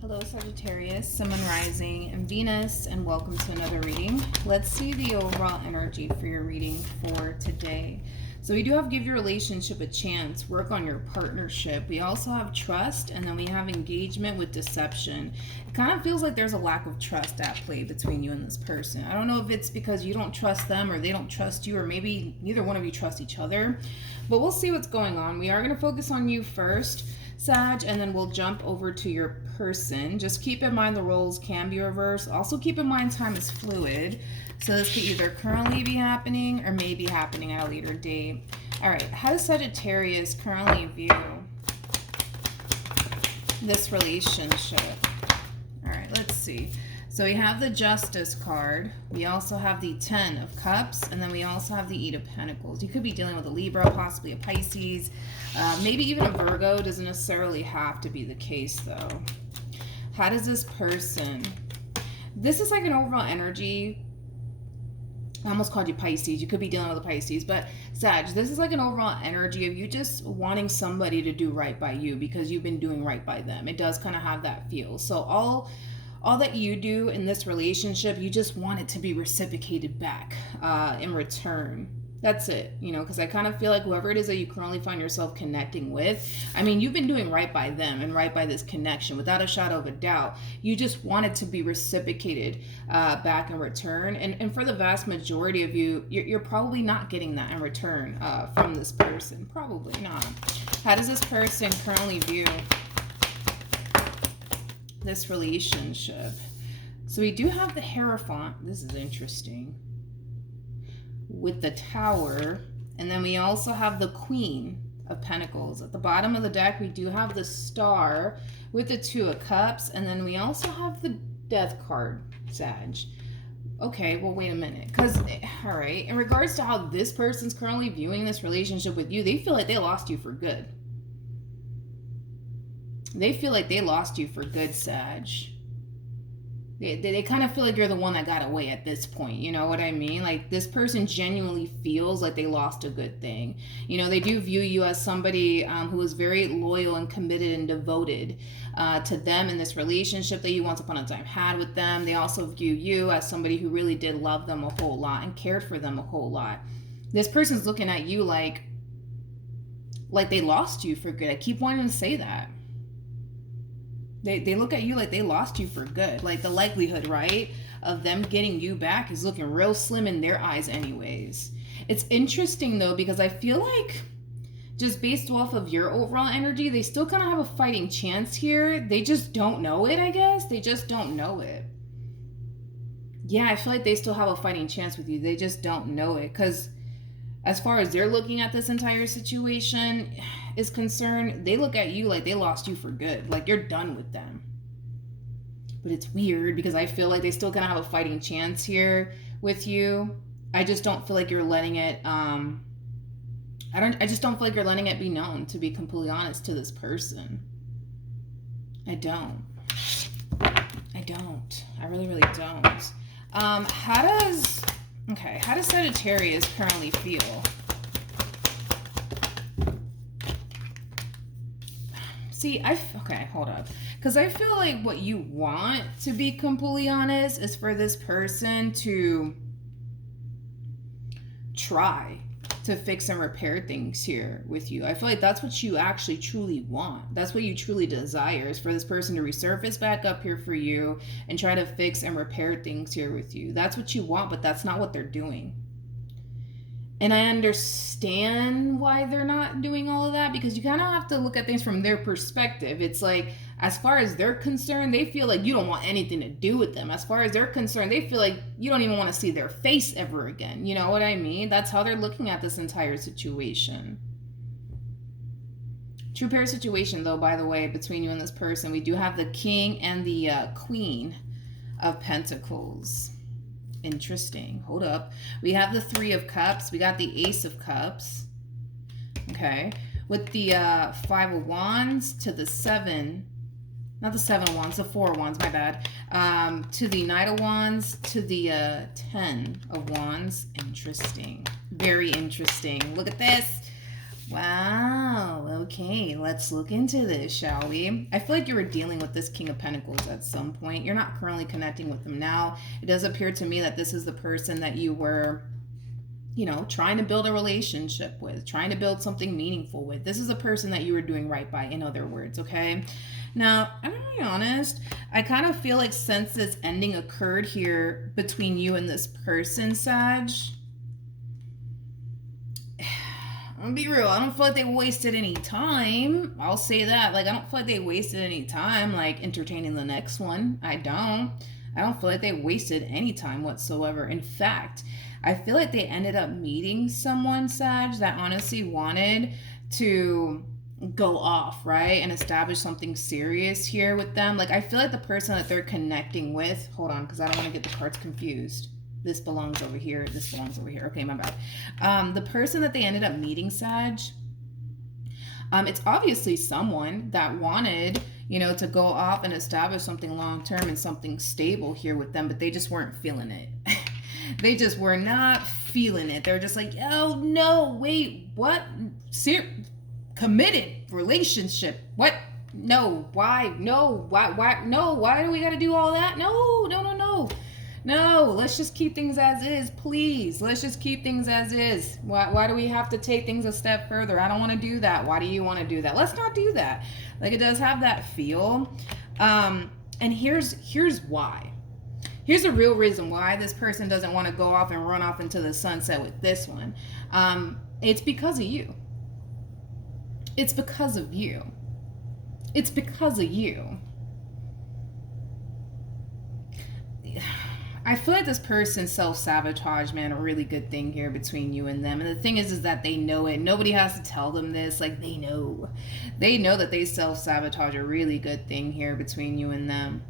Hello Sagittarius, Sun, Moon, Rising, and Venus, and welcome to another reading. Let's see the overall energy for your reading for today. So we do have give your relationship a chance, work on your partnership. We also have trust, and then we have engagement with deception. It kind of feels like there's a lack of trust at play between you and this person. I don't know if it's because you don't trust them or they don't trust you, or maybe neither one of you trust each other, but we'll see what's going on. We are going to focus on you first, Sag, and then we'll jump over to your person. Just keep in mind the roles can be reversed. Also keep in mind time is fluid. So this could either currently be happening or may be happening at a later date. All right, how does Sagittarius currently view this relationship? All right, let's see. So we have the Justice card. We also have the 10 of Cups, and then we also have the 8 of Pentacles. You could be dealing with a Libra, possibly a Pisces, maybe even a Virgo. Doesn't necessarily have to be the case, though. How does this person... This is like an overall energy. I almost called you Pisces. You could be dealing with a Pisces, but Sag, this is like an overall energy of you just wanting somebody to do right by you because you've been doing right by them. It does kind of have that feel. So all that you do in this relationship, you just want it to be reciprocated back in return. That's it, you know, because I kind of feel like whoever it is that you currently find yourself connecting with, I mean, you've been doing right by them and right by this connection without a shadow of a doubt. You just want it to be reciprocated back in return. And for the vast majority of you, you're probably not getting that in return from this person. Probably not. How does this person currently view this relationship? So we do have the Hierophant. This is interesting. With the Tower, and then we also have the Queen of Pentacles. At the bottom of the deck, we do have the Star with the 2 of Cups, and then we also have the Death card, Sag. Okay, well, wait a minute. Because, all right, in regards to how this person's currently viewing this relationship with you, they feel like they lost you for good. They feel like they lost you for good, Sag. They kind of feel like you're the one that got away at this point. You know what I mean? Like, this person genuinely feels like they lost a good thing. You know, they do view you as somebody who is very loyal and committed and devoted to them in this relationship that you once upon a time had with them. They also view you as somebody who really did love them a whole lot and cared for them a whole lot. This person's looking at you like they lost you for good. I keep wanting to say that. They look at you like they lost you for good. Like, the likelihood, right, of them getting you back is looking real slim in their eyes anyways. It's interesting, though, because I feel like just based off of your overall energy, they still kind of have a fighting chance here. They just don't know it, I guess. They just don't know it. Yeah, I feel like they still have a fighting chance with you. They just don't know it. Because as far as they're looking at this entire situation is concerned, they look at you like they lost you for good. Like, you're done with them. But it's weird because I feel like they still kind of have a fighting chance here with you. I just don't feel like you're letting it I just don't feel like you're letting it be known, to be completely honest, to this person. I don't. I really don't. How does Sagittarius currently feel? See, okay, hold up. Because I feel like what you want, to be completely honest, is for this person to try to fix and repair things here with you. I feel like that's what you actually truly want. That's what you truly desire, is for this person to resurface back up here for you and try to fix and repair things here with you. That's what you want, but that's not what they're doing. And I understand why they're not doing all of that, because you kind of have to look at things from their perspective. It's like, as far as they're concerned, they feel like you don't want anything to do with them. As far as they're concerned, they feel like you don't even want to see their face ever again. You know what I mean? That's how they're looking at this entire situation. True pair situation, though, by the way, between you and this person. We do have the King and the Queen of Pentacles. Interesting. Hold up. We have the 3 of Cups. We got the Ace of Cups. Okay. With the 5 of Wands to the 7. Not the 7 of Wands, the 4 of Wands, my bad. To the Knight of Wands, to the 10 of Wands. Interesting. Very interesting. Look at this. Wow. Okay, let's look into this, shall we? I feel like you were dealing with this King of Pentacles at some point. You're not currently connecting with them now. It does appear to me that this is the person that you were, you know, trying to build a relationship with, trying to build something meaningful with. This is a person that you were doing right by, in other words, okay? Now, I'm gonna be honest, I kind of feel like since this ending occurred here between you and this person, Sag, I'm gonna be real, I don't feel like they wasted any time. I'll say that. Like, I don't feel like they wasted any time, like, entertaining the next one. I don't feel like they wasted any time whatsoever. In fact, I feel like they ended up meeting someone, Sag, that honestly wanted to go off, right? And establish something serious here with them. Like, I feel like the person that they're connecting with, hold on, because I don't want to get the cards confused. This belongs over here. This belongs over here. Okay, my bad. The person that they ended up meeting, Sag, it's obviously someone that wanted, you know, to go off and establish something long-term and something stable here with them, but they just weren't feeling it. They just were not feeling it. They're just like, oh, no, wait, what? Committed relationship. What? No, why? No, why? No, why do we got to do all that? No. No, let's just keep things as is, please. Let's just keep things as is. Why do we have to take things a step further? I don't want to do that. Why do you want to do that? Let's not do that. Like, it does have that feel. And here's why. Here's the real reason why this person doesn't want to go off and run off into the sunset with this one. It's because of you. It's because of you. It's because of you. I feel like this person's self-sabotage, man, a really good thing here between you and them. And the thing is that they know it. Nobody has to tell them this. Like, they know. They know that they self-sabotage, a really good thing here between you and them.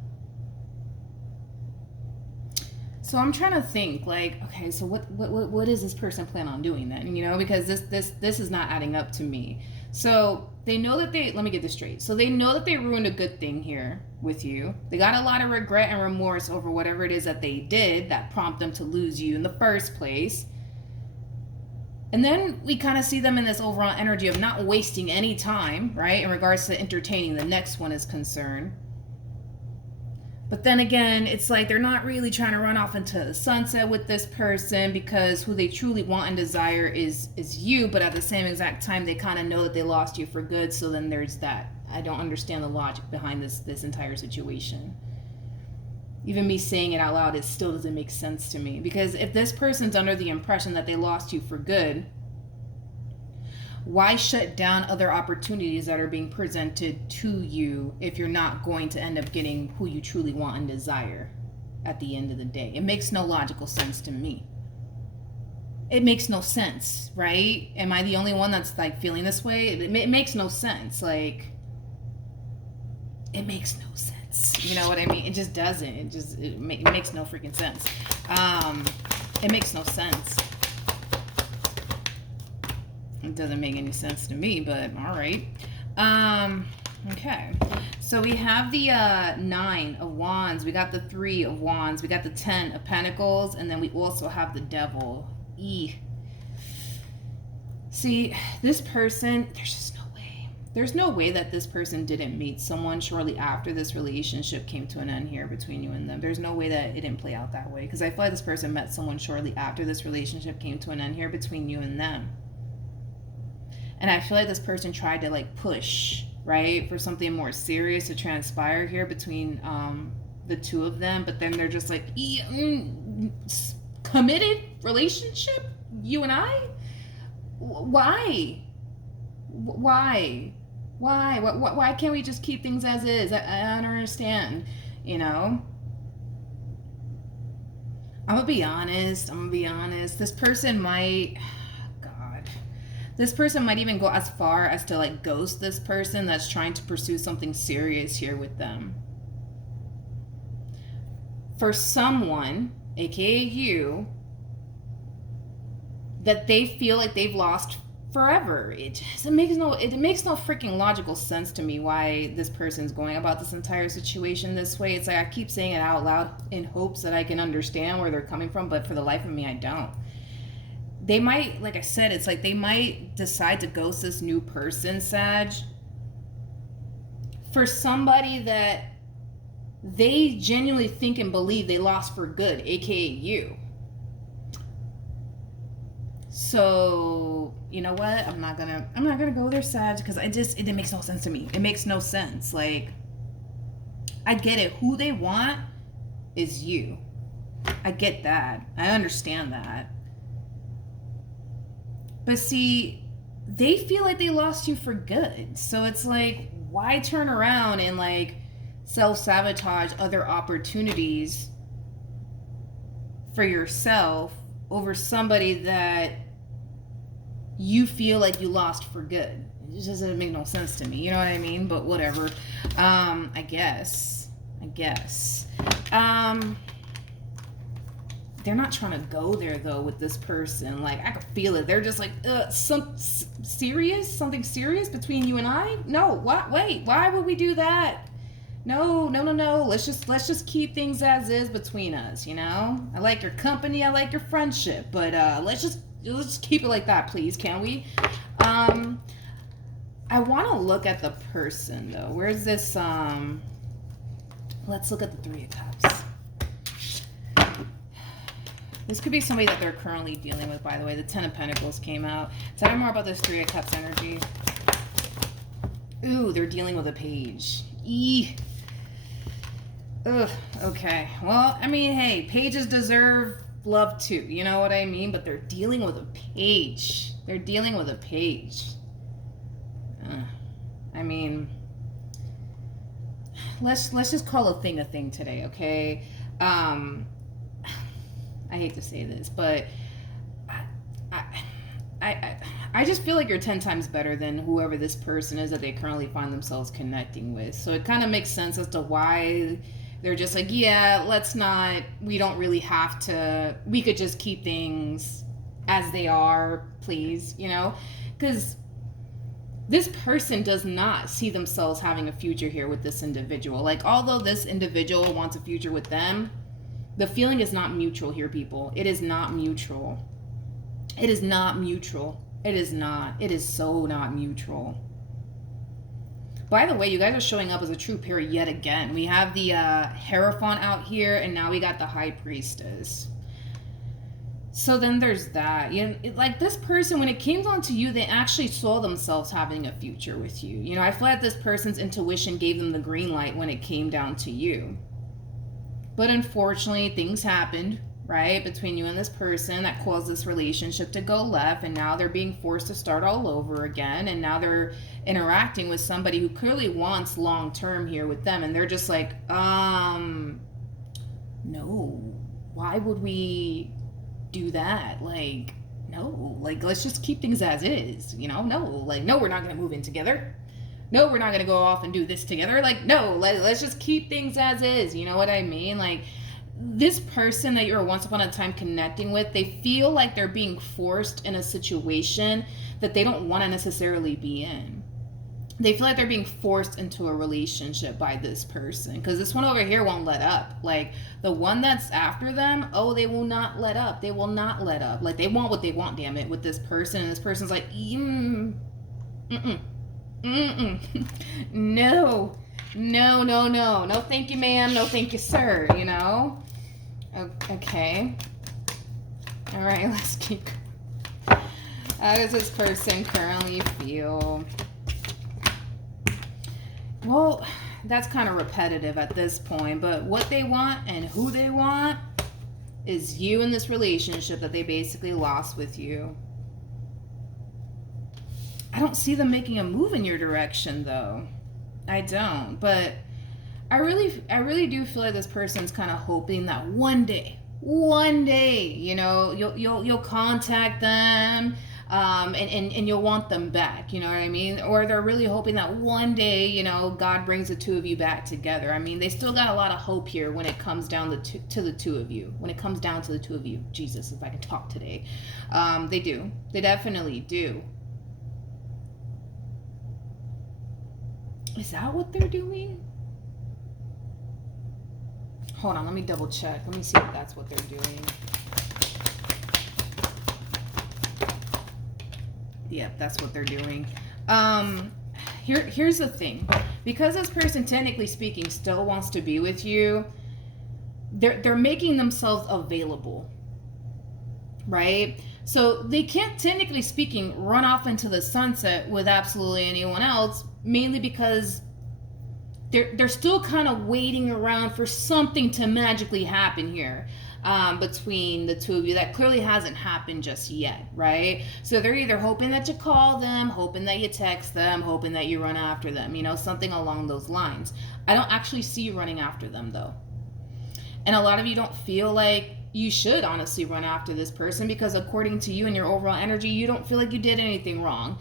So I'm trying to think, like, okay, so what does this person plan on doing then? You know, because this is not adding up to me. So they know that let me get this straight. So they know that they ruined a good thing here with you. They got a lot of regret and remorse over whatever it is that they did that prompted them to lose you in the first place. And then we kind of see them in this overall energy of not wasting any time, right, in regards to entertaining the next one is concerned. But then again, it's like they're not really trying to run off into the sunset with this person because who they truly want and desire is you. But at the same exact time, they kind of know that they lost you for good. So then there's that. I don't understand the logic behind this entire situation. Even me saying it out loud, it still doesn't make sense to me. Because if this person's under the impression that they lost you for good, why shut down other opportunities that are being presented to you if you're not going to end up getting who you truly want and desire at the end of the day? It makes no logical sense to me. It makes no sense, right? Am I the only one that's like feeling this way? It makes no sense. Like, it makes no sense. You know what I mean? It just doesn't. It makes no freaking sense. It makes no sense. It doesn't make any sense to me, but all right. Okay. So we have the 9 of Wands. We got the 3 of Wands. We got the 10 of Pentacles. And then we also have the Devil. See, this person, there's just no way. There's no way that this person didn't meet someone shortly after this relationship came to an end here between you and them. There's no way that it didn't play out that way. Because I feel like this person met someone shortly after this relationship came to an end here between you and them. And I feel like this person tried to like push, right, for something more serious to transpire here between the two of them. But then they're just like, committed relationship? You and I? Why? Why can't we just keep things as is? I don't understand, you know? I'm gonna be honest. This person might... This person might even go as far as to like ghost this person that's trying to pursue something serious here with them. For someone, aka you, that they feel like they've lost forever. It makes no freaking logical sense to me why this person's going about this entire situation this way. It's like I keep saying it out loud in hopes that I can understand where they're coming from, but for the life of me, I don't. they might, like I said, it's like they might decide to ghost this new person, Sag, for somebody that they genuinely think and believe they lost for good, aka you. So, you know what? I'm not gonna go there, Sag, because it makes no sense to me. It makes no sense. Like, I get it. Who they want is you. I get that. I understand that. But see, they feel like they lost you for good. So it's like, why turn around and like self-sabotage other opportunities for yourself over somebody that you feel like you lost for good? It just doesn't make no sense to me. You know what I mean? But whatever. I guess. They're not trying to go there though with this person. Like, I can feel it. They're just like, something serious between you and I? No, what? Wait, why would we do that? No. Let's just keep things as is between us, you know? I like your company, I like your friendship, but let's just keep it like that, please, can we? I want to look at the person though. Where's this? Let's look at the Three of Cups. This could be somebody that they're currently dealing with, by the way. The Ten of Pentacles came out. Tell me more about this Three of Cups energy. Ooh, they're dealing with a page. Ugh, okay. Well, I mean, hey, pages deserve love too. You know what I mean? But they're dealing with a page. I mean, let's just call a thing today, okay? I hate to say this, but I just feel like you're 10 times better than whoever this person is that they currently find themselves connecting with. So it kind of makes sense as to why they're just like, yeah, we don't really have to, we could just keep things as they are, please, you know? Because this person does not see themselves having a future here with this individual. Like, although this individual wants a future with them, the feeling is not mutual here, people. It is not mutual. It is not mutual. It is not. It is so not mutual. By the way, you guys are showing up as a true pair yet again. We have the Hierophant out here, and now we got the High Priestess. So then there's that. You know, like this person, when it came down to you, they actually saw themselves having a future with you. You know, I feel like this person's intuition gave them the green light when it came down to you. But unfortunately, things happened, right, between you and this person that caused this relationship to go left, and now they're being forced to start all over again, and now they're interacting with somebody who clearly wants long-term here with them, and they're just like, no, why would we do that? Like, no, like, let's just keep things as is, you know? No, like, no, we're not going to move in together. No, we're not going to go off and do this together. Like, no, let's just keep things as is. You know what I mean? Like, this person that you were once upon a time connecting with, they feel like they're being forced in a situation that they don't want to necessarily be in. They feel like they're being forced into a relationship by this person. Because this one over here won't let up. Like, the one that's after them, oh, they will not let up. They will not let up. Like, they want what they want, damn it, with this person. And this person's like, no, thank you, ma'am, no thank you, sir, you know? Okay, all right, let's keep going. How does this person currently feel? Well, that's kind of repetitive at this point, but what they want and who they want is you in this relationship that they basically lost with you. I don't see them making a move in your direction, though. I don't. But I really do feel like this person's kind of hoping that one day, you know, you'll contact them, and you'll want them back. You know what I mean? Or they're really hoping that one day, you know, God brings the two of you back together. I mean, they still got a lot of hope here when it comes down to the two of you. When it comes down to the two of you, Jesus, if I can talk today, they do. They definitely do. Is that what they're doing? Hold on, let me double check. Let me see if that's what they're doing. Yep, that's what they're doing. Here's the thing. Because this person, technically speaking, still wants to be with you, they're making themselves available, right? So they can't, technically speaking, run off into the sunset with absolutely anyone else, mainly because they're still kind of waiting around for something to magically happen here. Between the two of you that clearly hasn't happened just yet, right? So they're either hoping that you call them, hoping that you text them, hoping that you run after them, you know, something along those lines. I don't actually see you running after them, though. And a lot of you don't feel like you should honestly run after this person, because according to you and your overall energy, you don't feel like you did anything wrong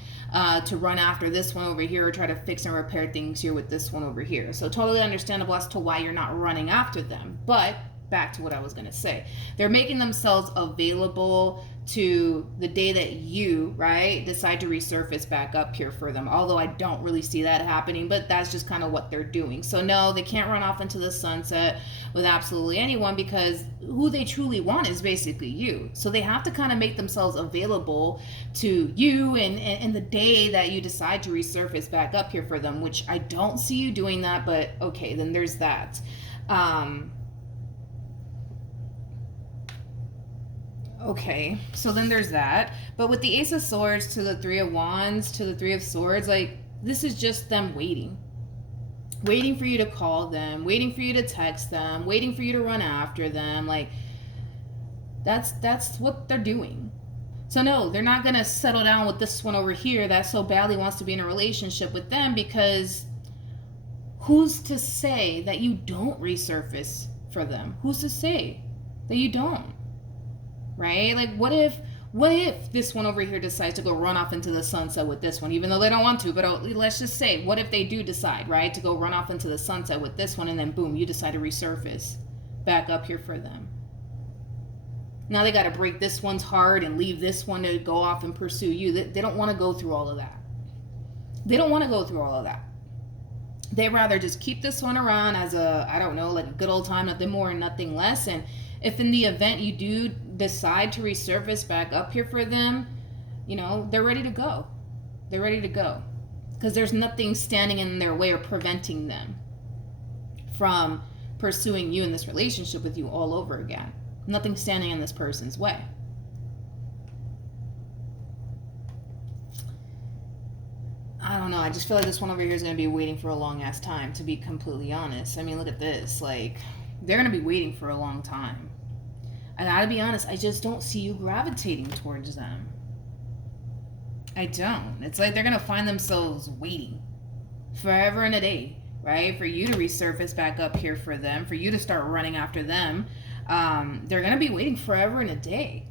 to run after this one over here or try to fix and repair things here with this one over here. So totally understandable as to why you're not running after them. But back to what I was going to say. They're making themselves available to the day that you, right, decide to resurface back up here for them. Although I don't really see that happening, but that's just kind of what they're doing. So no, they can't run off into the sunset with absolutely anyone, because who they truly want is basically you. So they have to kind of make themselves available to you and the day that you decide to resurface back up here for them, which I don't see you doing that, but okay, then there's that. Okay, so then there's that. But with the Ace of Swords to the Three of Wands to the Three of Swords, like, this is just them waiting. Waiting for you to call them, waiting for you to text them, waiting for you to run after them. Like, that's what they're doing. So no, they're not going to settle down with this one over here that so badly wants to be in a relationship with them, because who's to say that you don't resurface for them? Who's to say that you don't? Right? Like, what if this one over here decides to go run off into the sunset with this one, even though they don't want to, but let's just say, what if they do decide, right, to go run off into the sunset with this one, and then boom, you decide to resurface back up here for them. Now they got to break this one's heart and leave this one to go off and pursue you. They don't want to go through all of that. They don't want to go through all of that. They rather just keep this one around as a, I don't know, like a good old time, nothing more and nothing less. And if in the event you do decide to resurface back up here for them, you know, they're ready to go. They're ready to go. Because there's nothing standing in their way or preventing them from pursuing you in this relationship with you all over again. Nothing standing in this person's way. I don't know. I just feel like this one over here is going to be waiting for a long ass time, to be completely honest. I mean, look at this. Like, they're going to be waiting for a long time. I gotta be honest, I just don't see you gravitating towards them. I don't. It's like they're gonna find themselves waiting forever and a day, right? For you to resurface back up here for them, for you to start running after them. They're gonna be waiting forever and a day.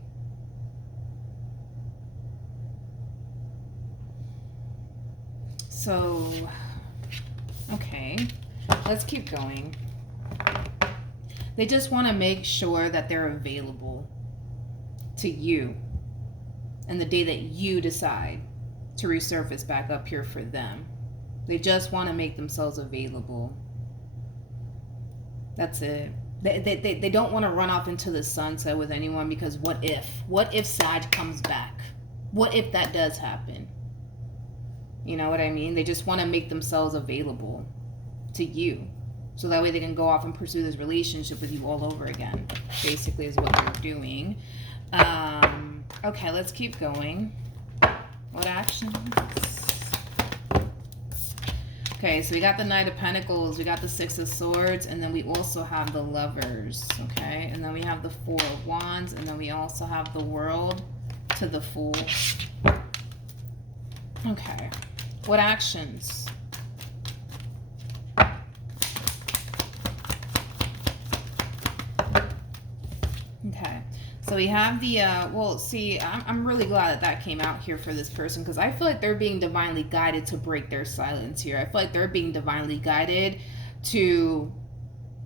So, okay, let's keep going. They just want to make sure that they're available to you and the day that you decide to resurface back up here for them. They just want to make themselves available. That's it. They don't want to run off into the sunset with anyone, because what if Sag comes back? What if that does happen? You know what I mean? They just want to make themselves available to you, so that way they can go off and pursue this relationship with you all over again, basically is what they're doing. Okay, let's keep going. What actions? Okay, so we got the Knight of Pentacles, we got the Six of Swords, and then we also have the Lovers, okay? And then we have the Four of Wands, and then we also have the World to the Fool. Okay, what actions? Okay, so we have the, well, see, I'm really glad that came out here for this person, because I feel like they're being divinely guided to break their silence here. I feel like they're being divinely guided to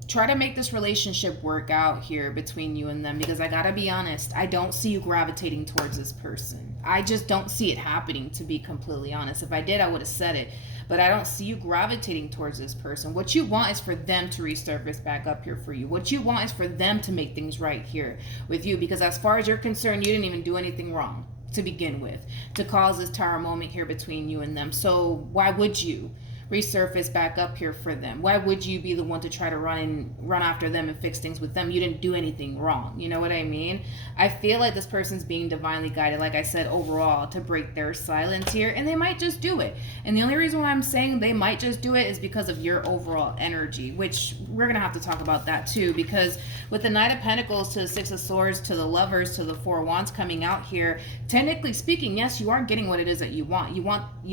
try to make this relationship work out here between you and them, because I gotta be honest, I don't see you gravitating towards this person. I just don't see it happening, to be completely honest. If I did, I would have said it. But I don't see you gravitating towards this person. What you want is for them to resurface back up here for you. What you want is for them to make things right here with you. Because as far as you're concerned, you didn't even do anything wrong. to begin with, to cause this tower moment here between you and them. So why would you resurface back up here for them? Why would you be the one to try to run after them and fix things with them? You didn't do anything wrong. You know what I mean? I feel like this person's being divinely guided, like I said, overall, to break their silence here, and they might just do it. And the only reason why I'm saying they might just do it is because of your overall energy, which we're gonna have to talk about that too, because with the Knight of Pentacles to the Six of Swords to the Lovers to the Four of Wands coming out here, technically speaking, yes, you are getting what it is that you want. You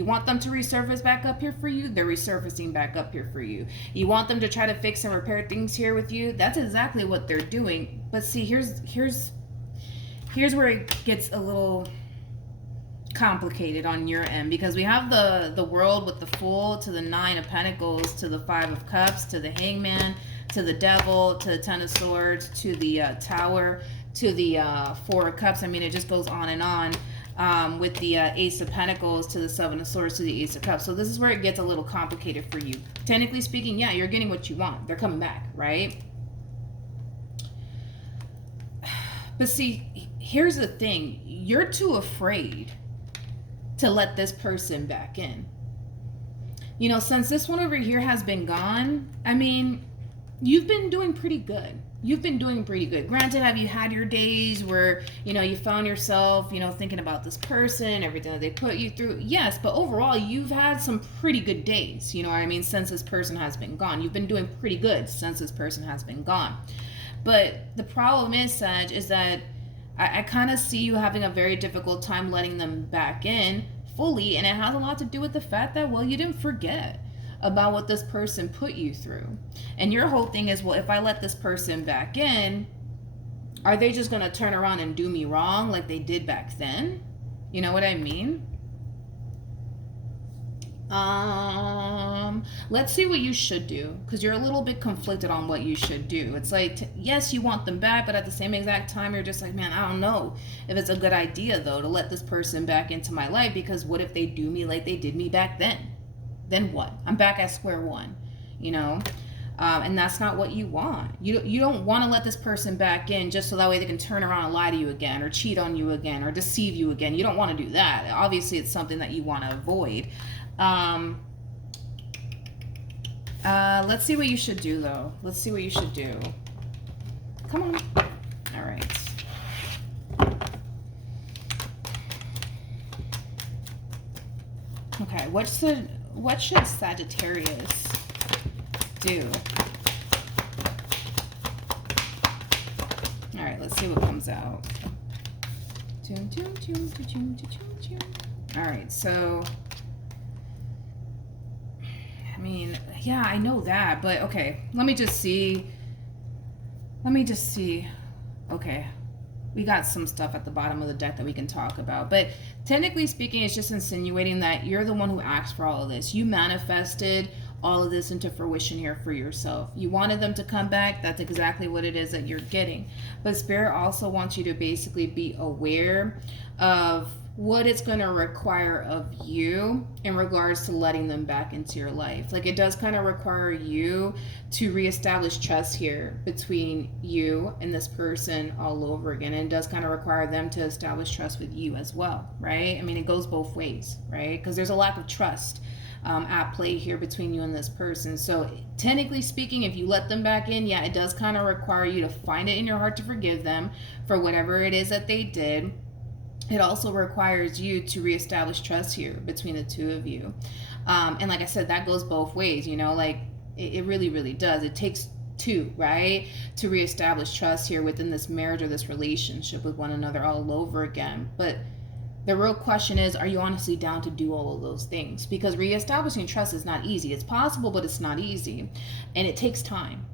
want them to resurface back up here for you. They're resurfacing back up here for you. You want them to try to fix and repair things here with you. That's exactly what they're doing. But see, here's where it gets a little complicated on your end, because we have the World with the Fool to the Nine of Pentacles to the Five of Cups to the Hangman to the Devil to the Ten of Swords to the Tower to the Four of Cups. I mean, it just goes on and on. With the Ace of Pentacles to the Seven of Swords to the Ace of Cups. So this is where it gets a little complicated for you. Technically speaking, yeah, you're getting what you want. They're coming back, right? But see, here's the thing. You're too afraid to let this person back in. You know, since this one over here has been gone, I mean, you've been doing pretty good. You've been doing pretty good. Granted, have you had your days where, you know, you found yourself, you know, thinking about this person, everything that they put you through? Yes, but overall, you've had some pretty good days, you know what I mean, since this person has been gone. You've been doing pretty good since this person has been gone. But the problem is, Sag, is that I kind of see you having a very difficult time letting them back in fully, and it has a lot to do with the fact that, well, you didn't forget about what this person put you through. And your whole thing is, well, if I let this person back in, are they just going to turn around and do me wrong like they did back then? You know what I mean? Let's see what you should do, because you're a little bit conflicted on what you should do. It's like, yes, you want them back, but at the same exact time, you're just like, man, I don't know if it's a good idea, though, to let this person back into my life, because what if they do me like they did me back then? Then what? I'm back at square one, you know? And that's not what you want. You don't want to let this person back in just so that way they can turn around and lie to you again, or cheat on you again, or deceive you again. You don't want to do that. Obviously, it's something that you want to avoid. Let's see what you should do, though. Let's see what you should do. Come on. All right. Okay, what should Sagittarius do? All right, let's see what comes out. All right, so, I mean, yeah, I know that, but okay, let me just see. Okay, we got some stuff at the bottom of the deck that we can talk about, but technically speaking, it's just insinuating that you're the one who asked for all of this. You manifested all of this into fruition here for yourself. You wanted them to come back. That's exactly what it is that you're getting. But Spirit also wants you to basically be aware of what it's going to require of you in regards to letting them back into your life. Like, it does kind of require you to reestablish trust here between you and this person all over again. And it does kind of require them to establish trust with you as well, right? I mean, it goes both ways, right? Because there's a lack of trust at play here between you and this person. So technically speaking, if you let them back in, yeah, it does kind of require you to find it in your heart to forgive them for whatever it is that they did. It also requires you to reestablish trust here between the two of you. And like I said, that goes both ways, you know, like it really, really does. It takes two, right, to reestablish trust here within this marriage or this relationship with one another all over again. But the real question is, are you honestly down to do all of those things? Because reestablishing trust is not easy. It's possible, but it's not easy. And it takes time.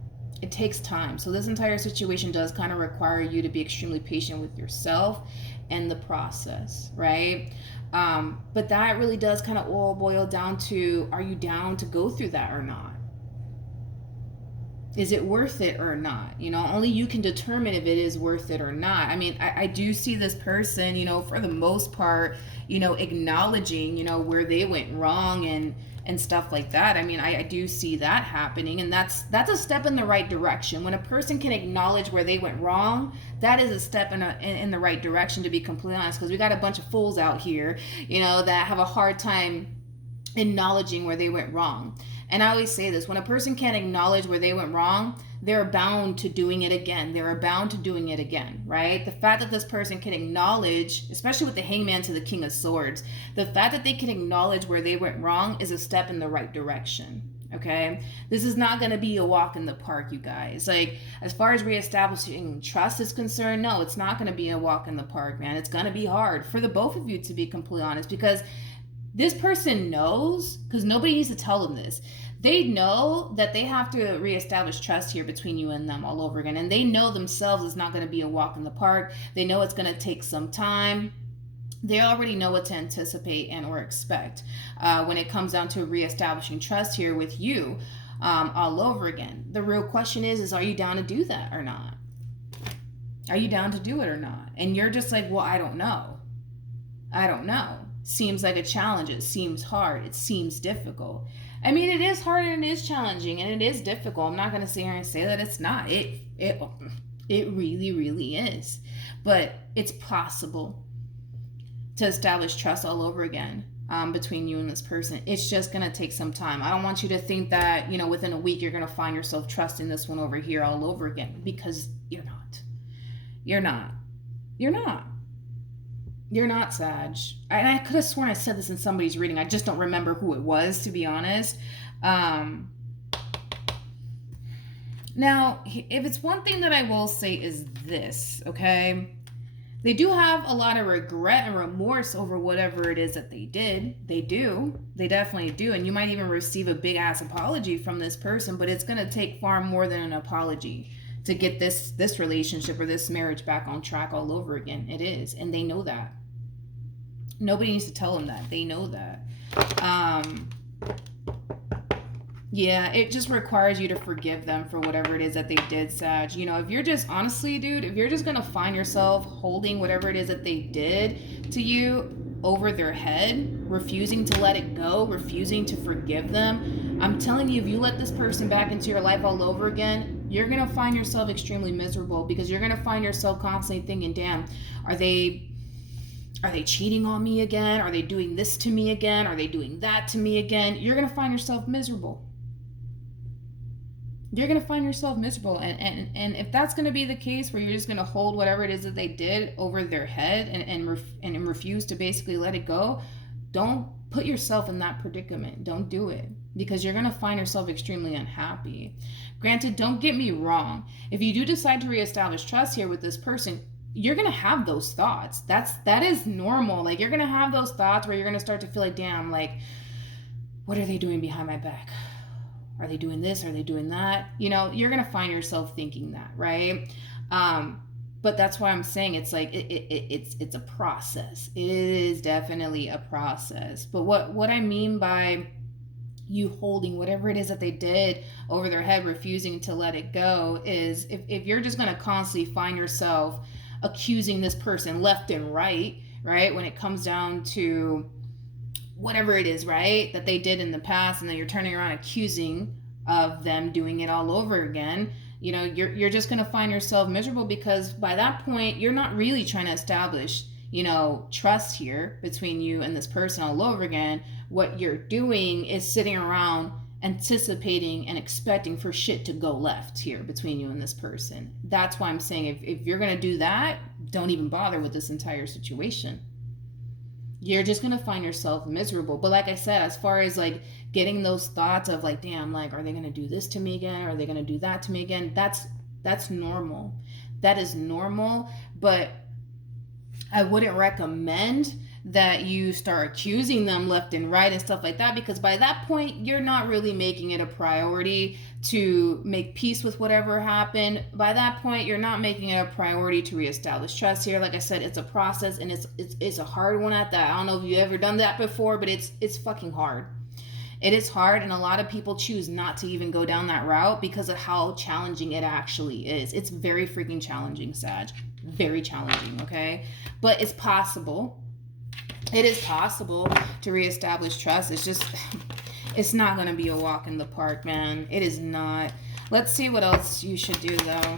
It takes time. So this entire situation does kind of require you to be extremely patient with yourself and the process, right? But that really does kind of all boil down to, are you down to go through that or not? Is it worth it or not? You know, only you can determine if it is worth it or not. I mean, I do see this person, you know, for the most part, you know, acknowledging, you know, where they went wrong and stuff like that. I mean, I do see that happening, and that's a step in the right direction. When a person can acknowledge where they went wrong, that is a step in the right direction, to be completely honest, because we got a bunch of fools out here, you know, that have a hard time acknowledging where they went wrong. And I always say this, when a person can't acknowledge where they went wrong, they're bound to doing it again. They're bound to doing it again, right? The fact that this person can acknowledge, especially with the Hangman to the King of Swords, the fact that they can acknowledge where they went wrong is a step in the right direction, okay? This is not going to be a walk in the park, you guys. Like, as far as reestablishing trust is concerned, no, it's not going to be a walk in the park, man. It's going to be hard for the both of you, to be completely honest, because this person knows, because nobody needs to tell them this. They know that they have to reestablish trust here between you and them all over again. And they know themselves it's not going to be a walk in the park. They know it's going to take some time. They already know what to anticipate and or expect when it comes down to reestablishing trust here with you all over again. The real question is are you down to do that or not? Are you down to do it or not? And you're just like, well, I don't know. I don't know. Seems like a challenge. It seems hard. It seems difficult. I mean, it is hard and it is challenging and it is difficult. I'm not going to sit here and say that it's not. It really, really is. But it's possible to establish trust all over again between you and this person. It's just going to take some time. I don't want you to think that, you know, within a week you're going to find yourself trusting this one over here all over again, because you're not. You're not. You're not. You're not, Sag. And I could have sworn I said this in somebody's reading. I just don't remember who it was, to be honest. Now, if it's one thing that I will say is this, okay? They do have a lot of regret and remorse over whatever it is that they did. They do. They definitely do. And you might even receive a big-ass apology from this person, but it's going to take far more than an apology to get this relationship or this marriage back on track all over again. It is. And they know that. Nobody needs to tell them that. They know that. Yeah, it just requires you to forgive them for whatever it is that they did, Sag. You know, if you're just, honestly, dude, if you're just going to find yourself holding whatever it is that they did to you over their head, refusing to let it go, refusing to forgive them, I'm telling you, if you let this person back into your life all over again, you're going to find yourself extremely miserable, because you're going to find yourself constantly thinking, damn, are they cheating on me again? Are they doing this to me again? Are they doing that to me again? You're going to find yourself miserable. You're going to find yourself miserable. And if that's going to be the case, where you're just going to hold whatever it is that they did over their head and refuse to basically let it go, don't put yourself in that predicament. Don't do it, because you're going to find yourself extremely unhappy. Granted, don't get me wrong. If you do decide to reestablish trust here with this person, you're going to have those thoughts. That is normal. Like, you're going to have those thoughts where you're going to start to feel like, damn, like, what are they doing behind my back? Are they doing this? Are they doing that? You know, you're going to find yourself thinking that, right? But that's why I'm saying it's like, it's a process. It is definitely a process. But what I mean by you holding whatever it is that they did over their head, refusing to let it go, is if you're just going to constantly find yourself accusing this person left and right, when it comes down to whatever it is, right, that they did in the past, and then you're turning around accusing of them doing it all over again, you know, you're just going to find yourself miserable, because by that point, you're not really trying to establish, you know, trust here between you and this person all over again. What you're doing is sitting around anticipating and expecting for shit to go left here between you and this person. That's why I'm saying if you're going to do that, don't even bother with this entire situation. You're just going to find yourself miserable. But like I said, as far as like getting those thoughts of like, damn, like, are they going to do this to me again? Are they going to do that to me again? That's normal. That is normal. But I wouldn't recommend that you start accusing them left and right and stuff like that, because by that point, you're not really making it a priority to make peace with whatever happened. By that point, you're not making it a priority to reestablish trust here. Like I said, it's a process, and it's a hard one at that. I don't know if you've ever done that before, but it's fucking hard. It is hard, and a lot of people choose not to even go down that route because of how challenging it actually is. It's very freaking challenging, Sag. Very challenging, okay? But it's possible. It is possible to reestablish trust. It's just, It's not going to be a walk in the park, man. It is not. Let's see what else you should do, though.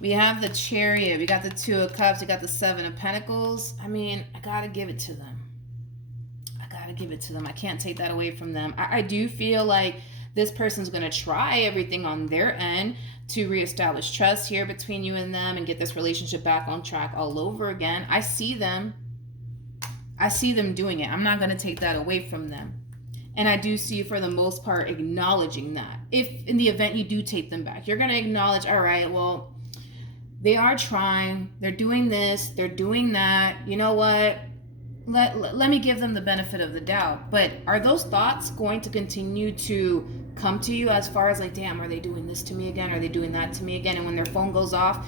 We have the Chariot. We got the Two of Cups. We got the Seven of Pentacles. I mean, I got to give it to them. I got to give it to them. I can't take that away from them. I do feel like this person's going to try everything on their end to reestablish trust here between you and them and get this relationship back on track all over again. I see them doing it. I'm not going to take that away from them. And I do see you, for the most part, acknowledging that. If in the event you do take them back, you're going to acknowledge, all right, well, they are trying, they're doing this, they're doing that. You know what? Let me give them the benefit of the doubt. But are those thoughts going to continue to come to you, as far as like, damn, are they doing this to me again? Are they doing that to me again? And when their phone goes off,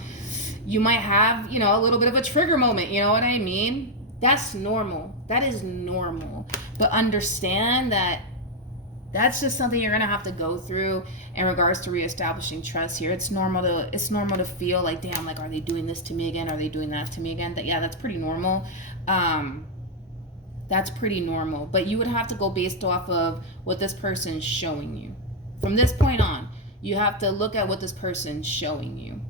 you might have, you know, a little bit of a trigger moment. You know what I mean? That's normal. That is normal. But understand that that's just something you're gonna have to go through in regards to reestablishing trust here. It's normal to feel like, damn, like, are they doing this to me again? Are they doing that to me again? That's pretty normal. That's pretty normal. But you would have to go based off of what this person's showing you. From this point on, you have to look at what this person's showing you.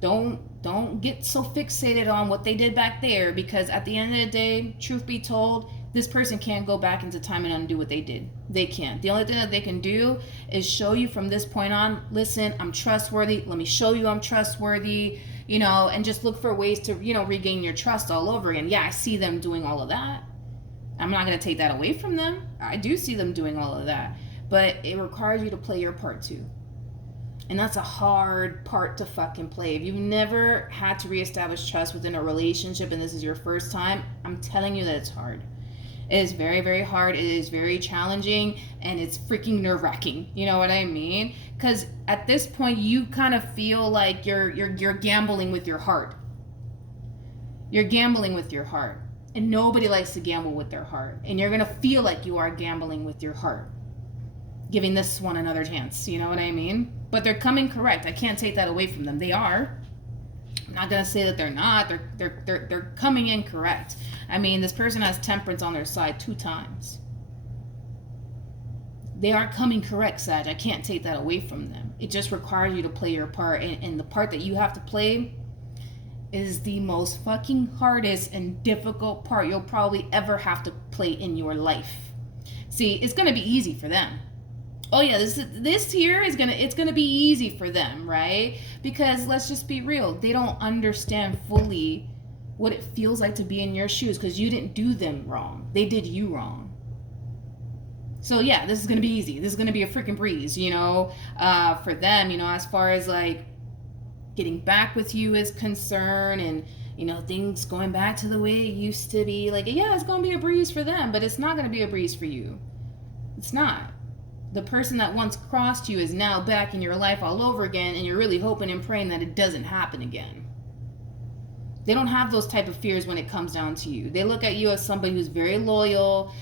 Don't get so fixated on what they did back there, because at the end of the day, truth be told, this person can't go back into time and undo what they did. They can't. The only thing that they can do is show you from this point on, listen, I'm trustworthy. Let me show you I'm trustworthy, you know, and just look for ways to, you know, regain your trust all over again. Yeah, I see them doing all of that. I'm not going to take that away from them. I do see them doing all of that. But it requires you to play your part too. And that's a hard part to fucking play. If you've never had to reestablish trust within a relationship and this is your first time, I'm telling you that it's hard. It is very, very hard. It is very challenging, and it's freaking nerve-wracking. You know what I mean? Because at this point, you kind of feel like you're gambling with your heart. You're gambling with your heart. And nobody likes to gamble with their heart. And you're going to feel like you are gambling with your heart, giving this one another chance. You know what I mean? But they're coming correct. I can't take that away from them. They are. I'm not going to say that they're not. They're coming in correct. I mean, this person has temperance on their side 2 times. They are coming correct, Sag. I can't take that away from them. It just requires you to play your part. And the part that you have to play is the most fucking hardest and difficult part you'll probably ever have to play in your life. See, it's going to be easy for them. Oh yeah, this here is it's gonna be easy for them, right? Because let's just be real, they don't understand fully what it feels like to be in your shoes, because you didn't do them wrong. They did you wrong. So yeah, this is gonna be easy. This is gonna be a freaking breeze, you know, for them, you know, as far as like getting back with you is concerned, and you know, things going back to the way it used to be. Like, yeah, it's gonna be a breeze for them, but it's not gonna be a breeze for you. It's not. The person that once crossed you is now back in your life all over again, and you're really hoping and praying that it doesn't happen again. They don't have those type of fears when it comes down to you. They look at you as somebody who's very loyal,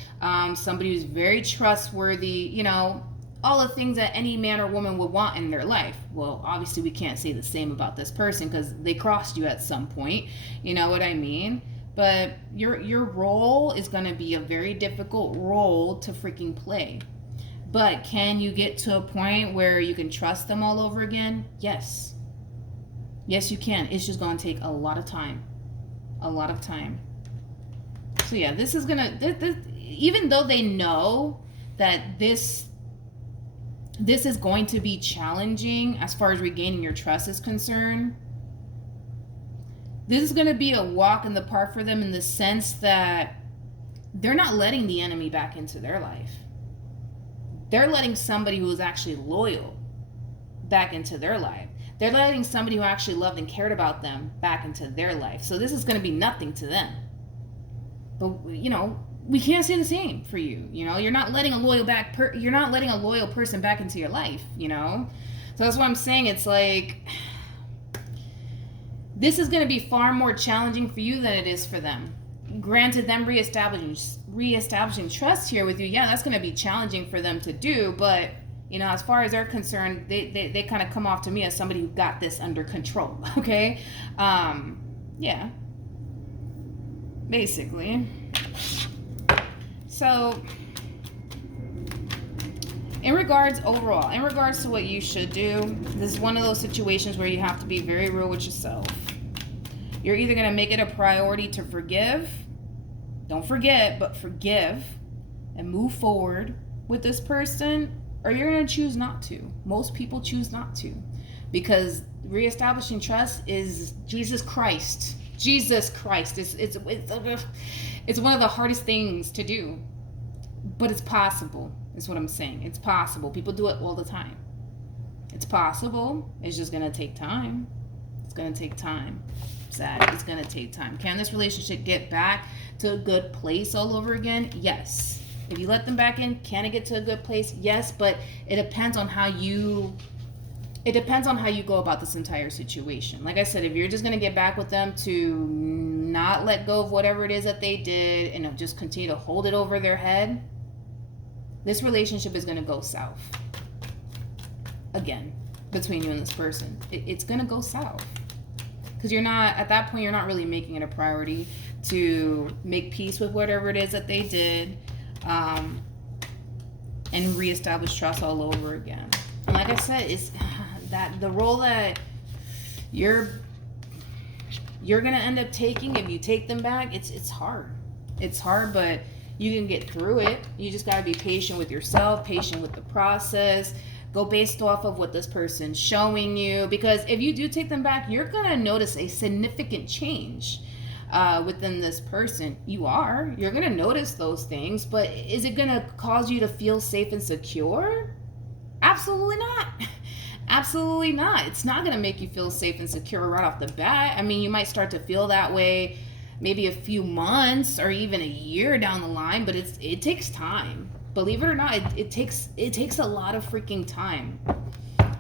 somebody who's very trustworthy, you know, all the things that any man or woman would want in their life. Well, obviously we can't say the same about this person because they crossed you at some point, you know what I mean? But your role is going to be a very difficult role to freaking play. But can you get to a point where you can trust them all over again? Yes. Yes, you can. It's just going to take a lot of time. A lot of time. So yeah, this is going to... Even though they know that this is going to be challenging as far as regaining your trust is concerned, this is going to be a walk in the park for them in the sense that they're not letting the enemy back into their life. They're letting somebody who is actually loyal back into their life. They're letting somebody who actually loved and cared about them back into their life. So this is going to be nothing to them. But, you know, we can't say the same for you. You know, you're not letting a loyal person back into your life, you know? So that's what I'm saying. It's like, this is going to be far more challenging for you than it is for them. Granted, them reestablishing trust here with you, yeah, that's going to be challenging for them to do, but you know, as far as they're concerned, they kind of come off to me as somebody who got this under control. Okay, yeah, basically. So, in regards to what you should do, this is one of those situations where you have to be very real with yourself. You're either going to make it a priority to forgive, don't forget, but forgive and move forward with this person, or you're going to choose not to. Most people choose not to, because reestablishing trust is Jesus Christ. It's one of the hardest things to do, but it's possible. Is what I'm saying. It's possible. People do it all the time. It's possible. It's just going to take time. It's going to take time. Sad. It's going to take time. Can this relationship get back to a good place all over again? Yes. If you let them back in, can it get to a good place? Yes, but it depends on how you go about this entire situation. Like I said, if you're just going to get back with them to not let go of whatever it is that they did and just continue to hold it over their head, this relationship is going to go south. Again, between you and this person. It's going to go south. Because at that point, you're not really making it a priority to make peace with whatever it is that they did, and reestablish trust all over again. And like I said, it's that the role that you're going to end up taking, if you take them back, it's hard. It's hard, but you can get through it. You just got to be patient with yourself, patient with the process. Go based off of what this person's showing you. Because if you do take them back, you're going to notice a significant change within this person. You're going to notice those things. But is it going to cause you to feel safe and secure? Absolutely not. Absolutely not. It's not going to make you feel safe and secure right off the bat. I mean, you might start to feel that way maybe a few months or even a year down the line, but it takes time. Believe it or not, it takes a lot of freaking time.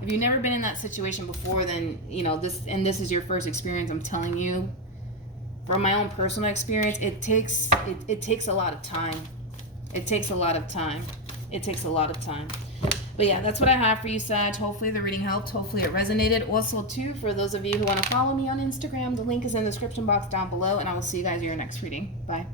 If you've never been in that situation before, then this is your first experience. I'm telling you, from my own personal experience, it takes a lot of time. It takes a lot of time. But yeah, that's what I have for you, Sag. Hopefully the reading helped. Hopefully it resonated. Also, too, for those of you who want to follow me on Instagram, the link is in the description box down below, and I will see you guys in your next reading. Bye.